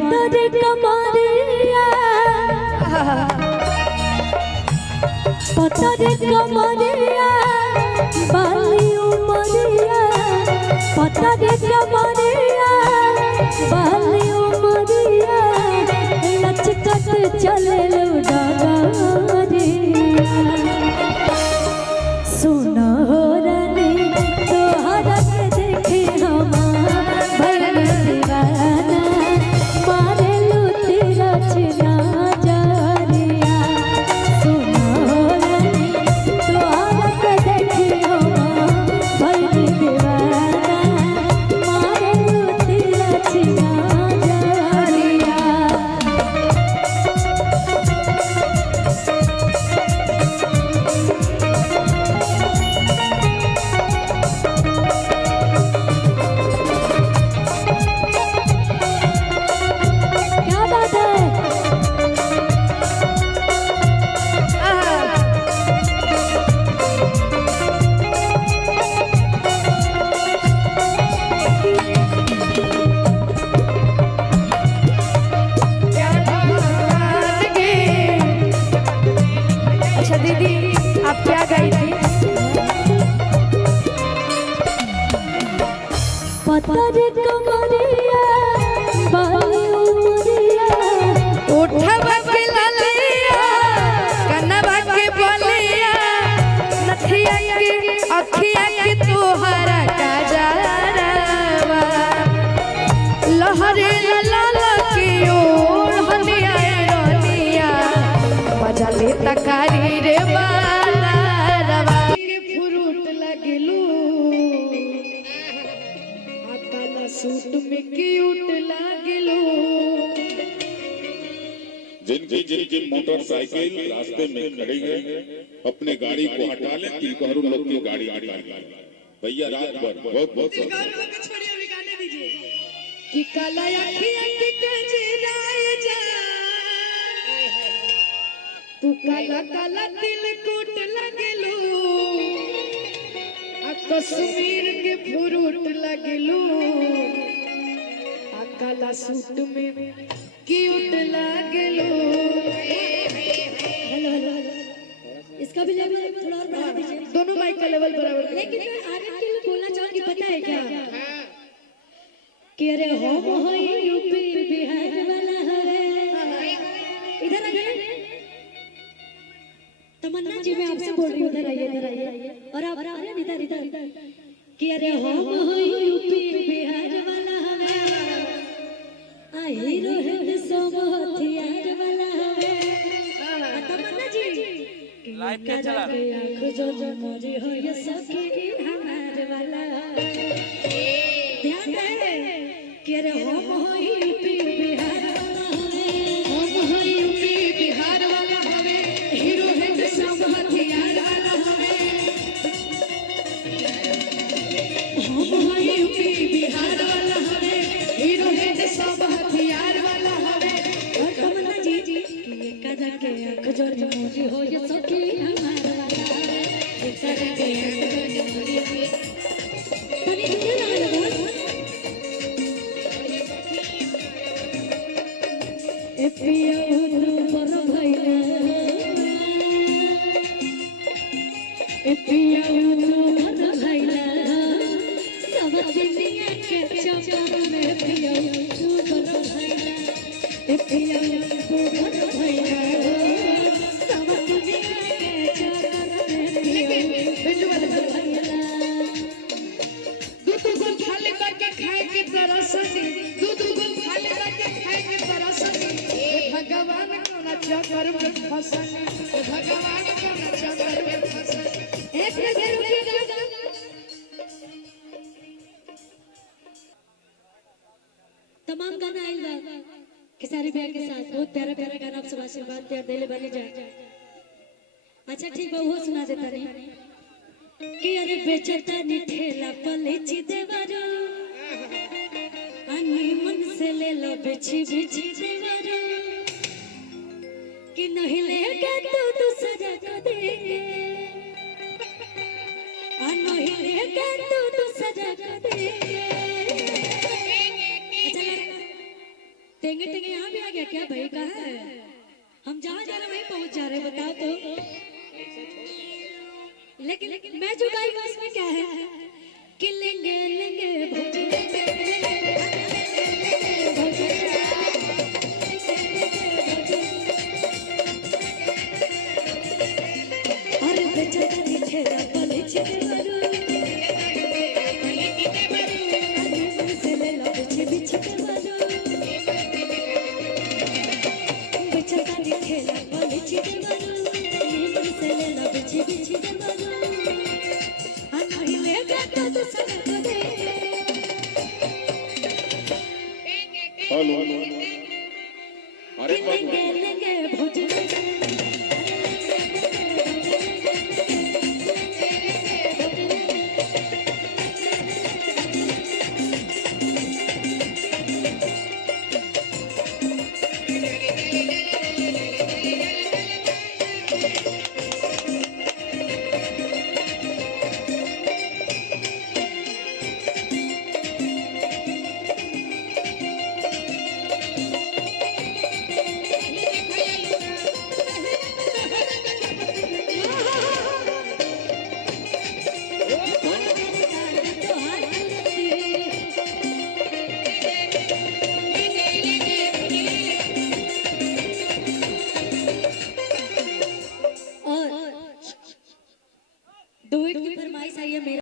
पतरे कमरिया पतरे कमरिया बाली उमरिया पतरे कमरिया बाली उमरिया लचकत चले लो डगरिया सुना हो रानी तोहरा के देखे हमार भइल दीवाना मारे लो तेरा चिना जरिया सुना हो रानी तोहरा के देखे हमार भइल दीवाना मारे लो तेरा चिना जरिया दीदी आप क्या गाई थी? पतरे कमरिया बाली उमरिया उठवा के ललिया कनवा के बलिया नथिया के अखिया के तोहरा काजरवा लहरे लाल की ओर हनिया रनिया बजा ले तकारी रे बालरवा के फ्रूट लगलू आकाला सूट में क्यूट लगलू जिनकी जिनकी मोटरसाइकिल रास्ते में खड़ी है अपने गाड़ी को हटा ले तिलकहरू लोग की गाड़ी हटा ले भैया रात भर बहुत बहुत कि काला अखिया के कजराए जा तू काला काला दिल कोट लगलू आ कश्मीर के फ्रूट लगलू आ काला सूट में क्यूट लगलू। हेलो हेलो इसका भी लेवल थोड़ा और बढ़ा दीजिए दोनों माइक का लेवल बराबर लेकिन मैं आगे के लिए बोलना चाहूंगी पता है क्या कि अरे हो यूपी बिहार वाला है इधर आइए तमन्ना जी मैं आपसे बोल रही हूँ इधर आइए और आप इधर इधर कि अरे हो यूपी बिहार वाला है आ हीरो हिंद सब हथियार वाला है तमन्ना जी लाइव क्या चला आँख जो मोरी हो ये सखी हमारे वाला ध्यान दे कि अरे हम हो यूपी बिहार वाला हवे हम हो यूपी बिहार वाला हवे हीरो हिंद सब हथियार वाला हवे हम हो यूपी बिहार वाला हवे हीरो हिंद सब हथियार वाला हवे और तमन्ना जी कि कदा के आँख जो मोरी हो ये सखी हमारे वाला ये कदा के आँख जो मोरी हो तनी दूर ना लगा ए पिया तू पर भैया ए पिया तू पर भैया सब दुनिया के चक्कर में पिया तू पर भैया ए पिया तू पर भैया सब दुनिया के चक्कर में पिया तू पर भैया दूध को खाली करके खाए के तरस दूध को खाली करके खाए के तरस भगवान को न चक्कर में फंसन भगवान को न चक्कर में फंसन एक नजर रुकिएगा तमाम गाना आइल बा खेसारी भैया के साथ बहुत प्यारा प्यारा गाना आप सब आशीर्वाद प्यार देले बनी जाए अच्छा ठीक बा वो सुना देता नहीं कि अरे बेचता नी ठेला पलेची देवारो अन्नी मन से ले लो बेची बेची देवारो कि नहीं लेगा तो दूसरा को देंगे नहीं लेगा तो दूसरा को देंगे टेंगे टेंगे यहाँ भी आ गया क्या भाई? कहाँ है? हम जहाँ जा रहे हैं वहीं पहुँच जा रहे हैं, बताओ तो। लेकिन मैं जो गाई हूँ उसमें क्या है कि लेंगे लेंगे भोज लेंगे और बेचारा ठेला पले छिपे मारू से ले लो बिछे मारू बेचारा ठेला पले छिपे मारू से ले लो बिछे मारू नहीं लेगा तो सनक दे। हेलो अरे लेंगे लेंगे भोज लेंगे